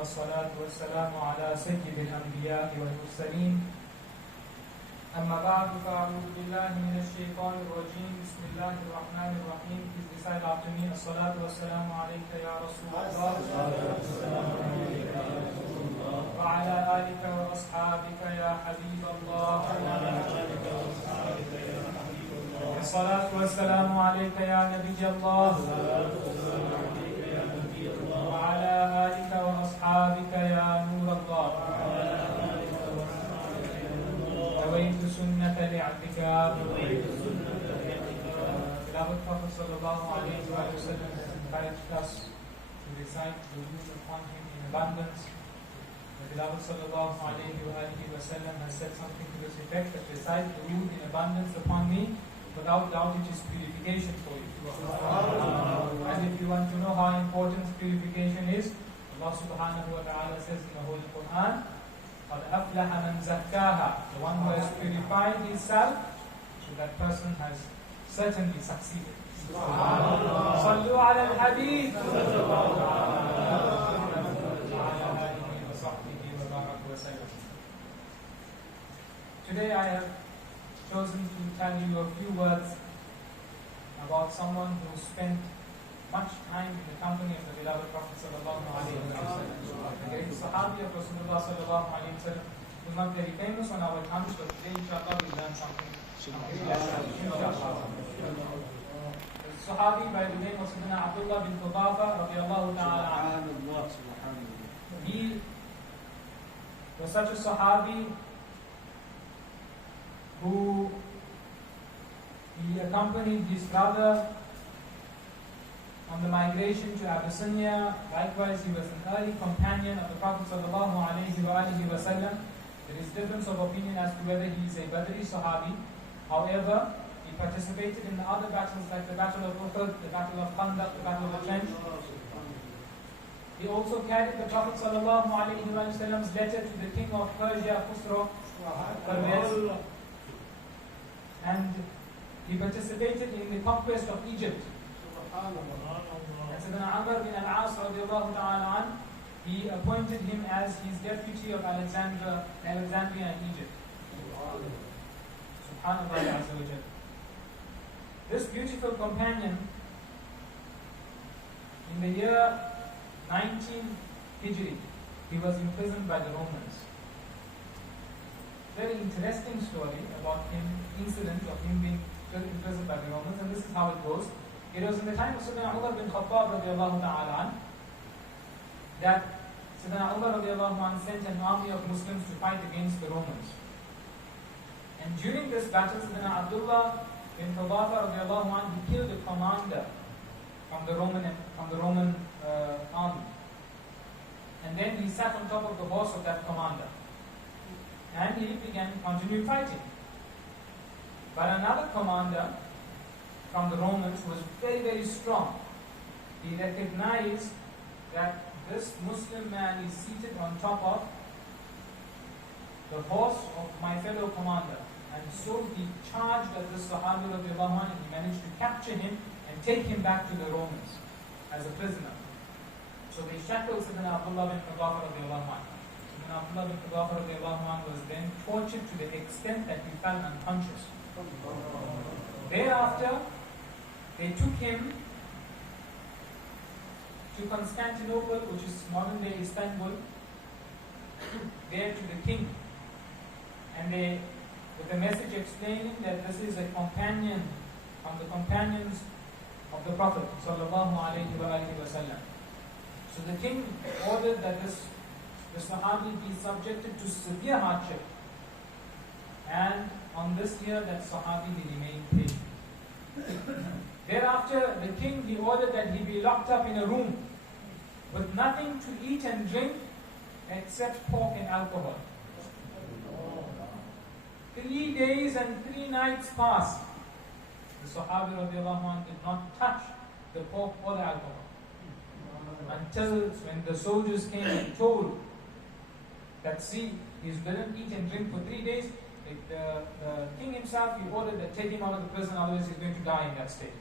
والصلاة والسلام على سيد الأنبياء والمرسلين أما بعد فأعوذ بالله من الشيطان الرجيم بسم الله الرحمن الرحيم. Please recite after me. الصلاة والسلام عليك يا رسول الله وعلى آلك وأصحابك يا حبيب الله. الصلاة والسلام عليك يا نبي الله وعلى آلك وأصحابك يا نور الله. نويت سنة الاعتكاف. Beloved Prophet sallallahu alayhi wa sallam has encouraged us to recite the durood upon him in abundance. The beloved sallallahu alayhi wa sallam has said something to this effect, that recite the durood in abundance upon me, without doubt it is purification for you. And if you want to know how important purification is, Allah subhanahu wa ta'ala says in the Holy Quran, قَدْ أَفْلَحَ مَنْ زَكَّاهَا. The one who has purified himself, so that person has certainly succeeded. صَلُّوا عَلَى الْحَبِيبِ. Today I have chosen to tell you a few words about someone who spent much time in the company of the beloved Prophet sallallahu alaihi wasallam. The great Sahabi of Rasulullah sallallahu alaihi wasallam was not very famous on our tongues, but today inshallah we learn something. The Sahabi by the name of Sayyidina Abdullah bin Qudafa radiyallahu ta'ala anhu. He was such a Sahabi who he accompanied his brother on the migration to Abyssinia. Likewise, he was an early companion of the Prophet sallallahu alaihi wasallam. There is difference of opinion as to whether he is a Badri Sahabi. However, he participated in the other battles like the Battle of Uhud, the Battle of Khandaq, the Battle of the Trench. He also carried the Prophet sallallahu alaihi wasallam's letter to the king of Persia, Khusro, Pervez, and he participated in the conquest of Egypt. And Sayyidina Amr bin al-As radiyallahu ta'ala an, he appointed him as his deputy of Alexandria and Egypt. Subhanallah azza wa jalla. This beautiful companion, in the year 19 Hijri, he was imprisoned by the Romans. Very interesting story about him, incident of him being imprisoned by the Romans, and this is how it goes. It was in the time of Sayyidina Umar bin Khattab radiallahu ta'ala that Sayyidina Umar radiallahu anh sent an army of Muslims to fight against the Romans. And during this battle, Sayyidina Abdullah bin Qudafa radiallahu anh, he killed a commander from the Roman army. And then he sat on top of the horse of that commander. And he began to continue fighting. But another commander from the Romans was very, very strong. He recognized that this Muslim man is seated on top of the horse of my fellow commander. And so he charged at this Sahabi radiallahu anhu, and he managed to capture him and take him back to the Romans as a prisoner. So they shackled Sayyidina Abdullah bin Qudafa radiallahu anhu. Sayyidina Abdullah bin Qudafa radiallahu anhu was then tortured to the extent that he fell unconscious. Thereafter, they took him to Constantinople, which is modern day Istanbul, there to the king. And they, with a message explaining that this is a companion from the companions of the Prophet sallallahu alaihi wasallam. So the king ordered that the Sahabi be subjected to severe hardship. And on this year, that Sahabi he remained patient. Thereafter, the king he ordered that he be locked up in a room with nothing to eat and drink except pork and alcohol. 3 days and 3 nights passed. The Sahabi radiallahu anh did not touch the pork or the alcohol until when the soldiers came and told that, see, he's didn't eat and drink for 3 days. The king himself, he ordered that take him out of the prison, otherwise he's going to die in that state.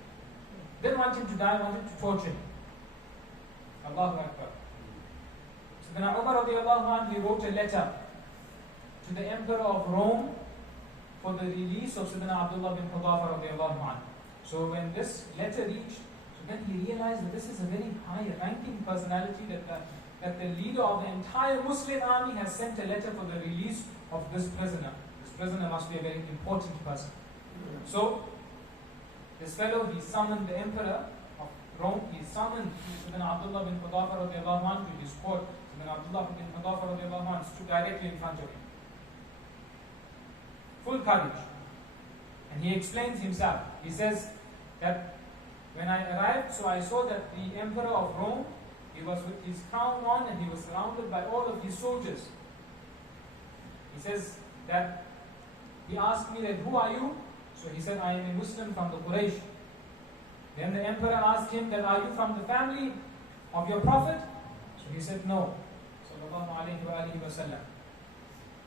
Didn't want him to die, wanted to torture him. Allahu Akbar. Sayyidina Umar radiallahu anhu, he wrote a letter to the Emperor of Rome for the release of Sayyidina Abdullah bin Hudhafa radiallahu anhu. So when this letter reached, so then he realized that this is a very high-ranking personality, that the leader of the entire Muslim army has sent a letter for the release of this prisoner. This prisoner must be a very important person. So this fellow, he summoned the Emperor of Rome, he summoned Sayyidina Abdullah bin Hudhafa radiallahu anhu to his court. Sayyidina Abdullah bin Hudhafa radiallahu anhu stood directly in front of him. Full courage. And he explains himself. He says that when I arrived, so I saw that the Emperor of Rome, he was with his crown on and he was surrounded by all of his soldiers. He says that he asked me that, who are you? So he said, I am a Muslim from the Quraysh. Then the Emperor asked him that, are you from the family of your Prophet? So he said, no. Sallallahu alayhi wa alihi wa sallam.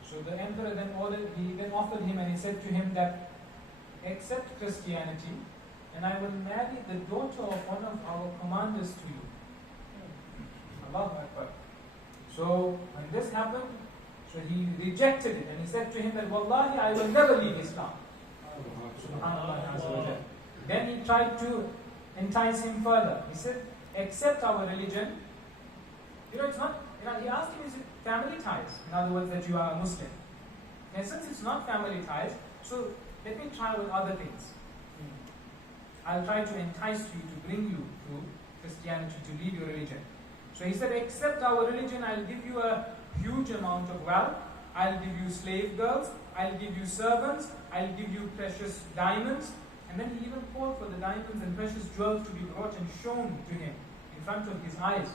So the Emperor then offered him, and he said to him that, accept Christianity and I will marry the daughter of one of our commanders to you. Allahu Akbar. So when this happened, so he rejected it and he said to him that, Wallahi, I will never leave Islam. Subhanallah. Then he tried to entice him further. He said, accept our religion. It's not, he asked him, is it family ties? In other words, that you are a Muslim. And since it's not family ties, so let me try with other things. I'll try to entice you, to bring you to Christianity, to leave your religion. So he said, accept our religion, I'll give you a huge amount of wealth, I'll give you slave girls, I'll give you servants, I'll give you precious diamonds. And then he even called for the diamonds and precious jewels to be brought and shown to him in front of his eyes.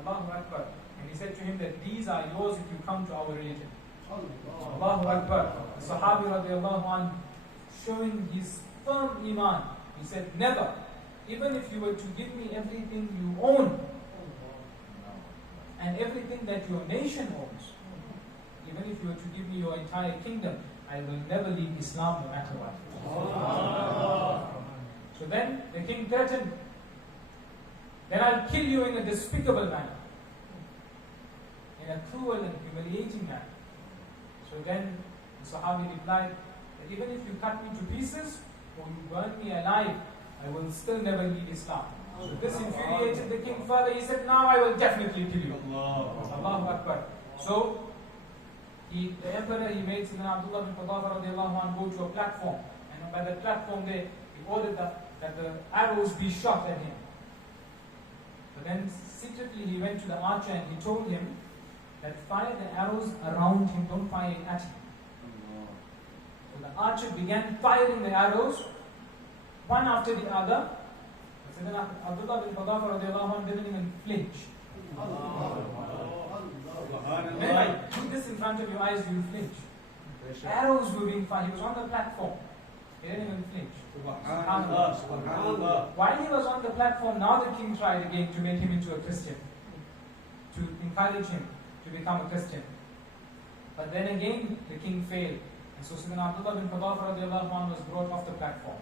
Allahu Akbar. And he said to him that these are yours if you come to our religion. Allahu Akbar. The Sahabi radiallahu anhu, showing his firm iman, he said, never. Even if you were to give me everything you own and everything that your nation owns, even if you were to give me your entire kingdom, I will never leave Islam no matter what. So then the king threatened, then I'll kill you in a despicable manner, in a cruel and humiliating manner. So then the Sahabi replied that even if you cut me to pieces or you burn me alive, I will still never leave Islam. So this infuriated the king further. He said, now I will definitely kill you. Allahu Akbar. So the emperor, he made Sayyidina Abdullah bin Hudhafa radiallahu anhu go to a platform. And by the platform there, he ordered that the arrows be shot at him. But then secretly he went to the archer and he told him that fire the arrows around him, don't fire it at him. So the archer began firing the arrows, one after the other. Sayyidina Abdullah bin Hudhafa radiallahu anhu didn't even flinch. When I do this in front of your eyes, you will flinch. Arrows were being fired. He was on the platform. He didn't even flinch. While he was on the platform, now the king tried again to make him into a Christian, to encourage him to become a Christian. But then again, the king failed. And so Sayyidina Abdullah bin Hudhafa radiallahu anhu was brought off the platform.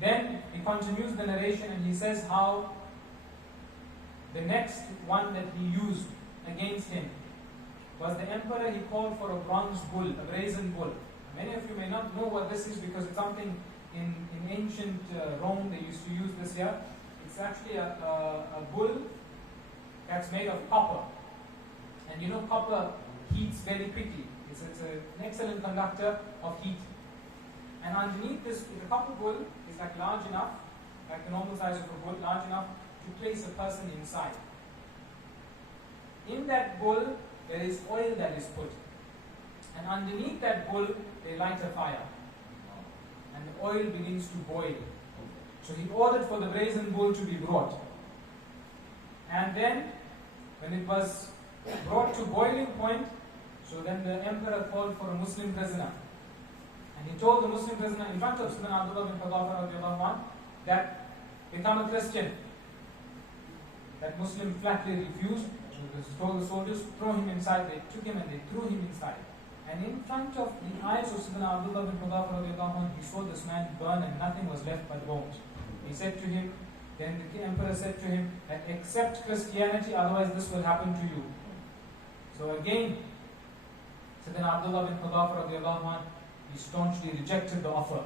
Then he continues the narration and he says how the next one that he used against him was the emperor. He called for a bronze bull, a brazen bull. Many of you may not know what this is because it's something in ancient Rome they used to use this here. It's actually a bull that's made of copper. And you know copper heats very quickly. It's an excellent conductor of heat. And underneath this, the copper bull is like large enough, like the normal size of a bull, large enough to place a person inside. In that bull, there is oil that is put. And underneath that bull, they light a fire. And the oil begins to boil. So he ordered for the brazen bull to be brought. And then, when it was brought to boiling point, so then the emperor called for a Muslim prisoner. And he told the Muslim prisoner in front of Sayyidina Abdullah bin Hudhafa radiallahu anhu that become a Christian. That Muslim flatly refused. So he told the soldiers, throw him inside. They took him and they threw him inside. And in front of the eyes of Sayyidina Abdullah bin Hudhafa radiallahu anhu, he saw this man burn and nothing was left but bones. He said to him Then the emperor said to him, accept Christianity, otherwise this will happen to you. So again, Sayyidina Abdullah bin Hudhafa radiallahu anh, he staunchly rejected the offer.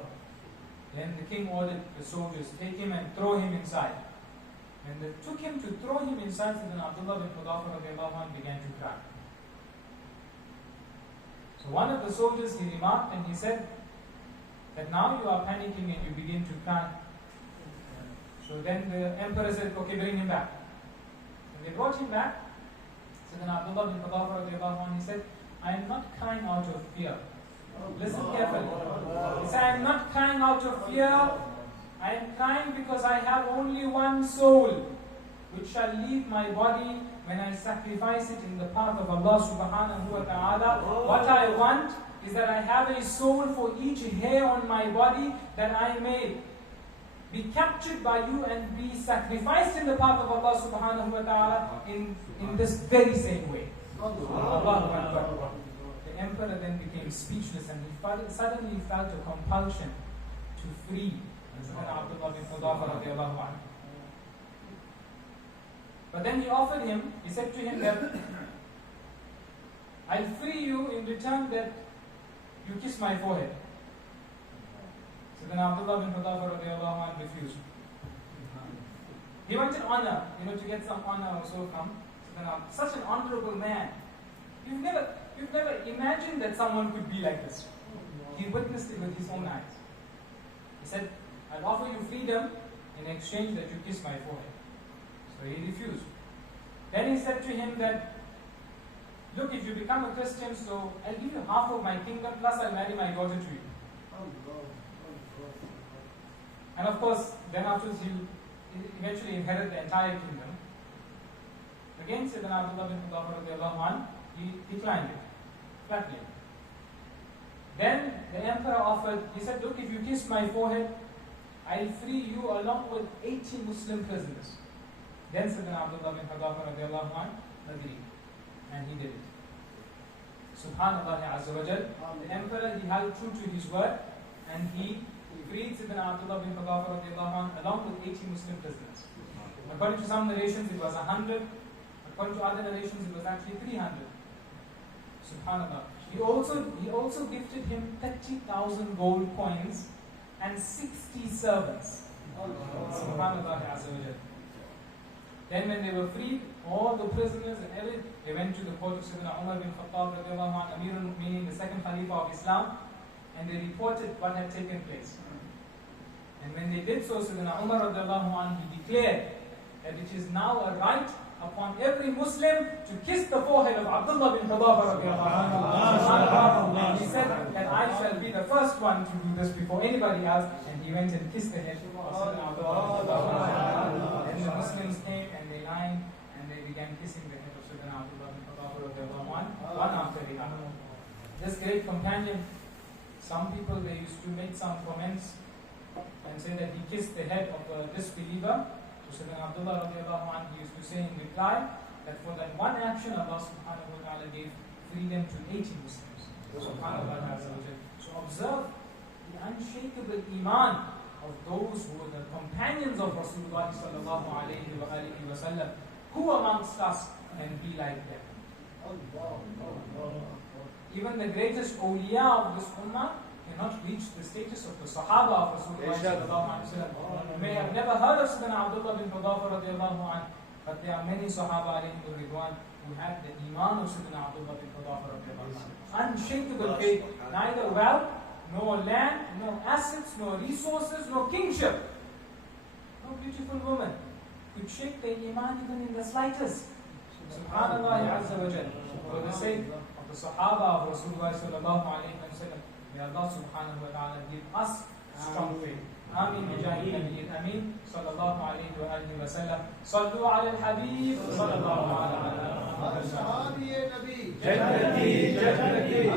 Then the king ordered the soldiers, take him and throw him inside. When they took him to throw him inside, Sayyidina Abdullah bin Hudhafa radiallahu anh began to cry. So one of the soldiers, he remarked and he said that now you are panicking and you begin to cry. So then the emperor said, okay, bring him back. When they brought him back, Sayyidina Abdullah bin Hudhafa radiallahu anh, he said, I am not crying out of fear. Listen carefully. He said, I am not crying out of fear. I am crying because I have only one soul, which shall leave my body when I sacrifice it in the path of Allah subhanahu wa ta'ala. What I want is that I have a soul for each hair on my body, that I may be captured by you and be sacrificed in the path of Allah subhanahu wa ta'ala in this very same way. Allahu Akbar. The emperor then became speechless and he suddenly felt a compulsion to free Sayyidina Abdullah bin Hudhafa radiallahu anhu. But then he offered him, he said to him that I'll free you in return that you kiss my forehead. Sayyidina Abdullah bin Hudhafa radiallahu anhu refused. He wanted honor, to get some honor also from such an honorable man. You've never imagined that someone could be like this. He witnessed it with his own eyes. He said, I'll offer you freedom in exchange that you kiss my forehead. So he refused. Then he said to him that, look, if you become a Christian, so I'll give you half of my kingdom, plus I'll marry my daughter to you. And of course, then afterwards he'll eventually inherit the entire kingdom. Again, Sayyidina Abdullah bin Hudhafa radiallahu anhu, he declined it, flatly. Then the emperor offered, he said, look, if you kiss my forehead, I'll free you along with 80 Muslim prisoners. Then Sayyidina Abdullah bin Hudhafa radiallahu anhu agreed, and he did it. Subhanallah Azza wa Jal, the emperor, he held true to his word, and he freed Sayyidina Abdullah bin Hudhafa radiallahu anhu along with 80 Muslim prisoners. According to some narrations, it was 100. According to other narrations, it was actually 300. Subhanallah. He also gifted him 30,000 gold coins and 60 servants. Subhanallah Azza wa Jal. Then when they were freed, all the prisoners and everything, they went to the court of Sayyidina Umar bin Khattab radiallahu anhu, Amirul Mu'mineen, the second Khalifa of Islam, and they reported what had taken place. And when they did so, Sayyidina Umar radiallahu anhu, he declared that it is now a right upon every Muslim to kiss the forehead of Abdullah bin Hudhafa radiallahu anhu. He said that I shall be the first one to do this before anybody else, and he went and kissed the head of Sayyidina Abdullah bin Hudhafa. Then the Muslims came and they lined and they began kissing the head of Sayyidina Abdullah bin Hudhafa radiallahu anhu, one after the other. This great companion, some people, they used to make some comments and say that he kissed the head of a disbeliever. So Sayyidina Abdullah radiallahu anhu used to say in reply that for that one action, Allah subhanahu wa ta'ala gave freedom to 80 Muslims. Subhanallah. So observe the unshakable iman of those who were the companions of Rasulullah sallallahu alayhi wa alihi wa sallam. Who amongst us can be like them? Even the greatest awliya of this ummah cannot reach the status of the Sahaba of Rasulullah sallallahu alaihi wasallam. You may have never heard of Sayyidina Abdullah bin Hudhafa radiallahu anhu, but there are many Sahaba alayhim ridwan who have the iman of Sayyidina Abdullah bin Hudhafa radiallahu anhu. Unshakable faith, neither wealth, nor land, no assets, no resources, no kingship. No beautiful woman could shake their iman even in the slightest. Subhanallah Azza wa Jal. For the sake of the Sahaba of Rasulullah sallallahu alayhi wa sallam, may Allah subhanahu wa ta'ala give us strong faith. Ameen bijahi nabiyyil ameen sallallahu alayhi wa alihi wa sallam. Sallu ala al-habib sallallahu ala Muhammad. Jannati jannati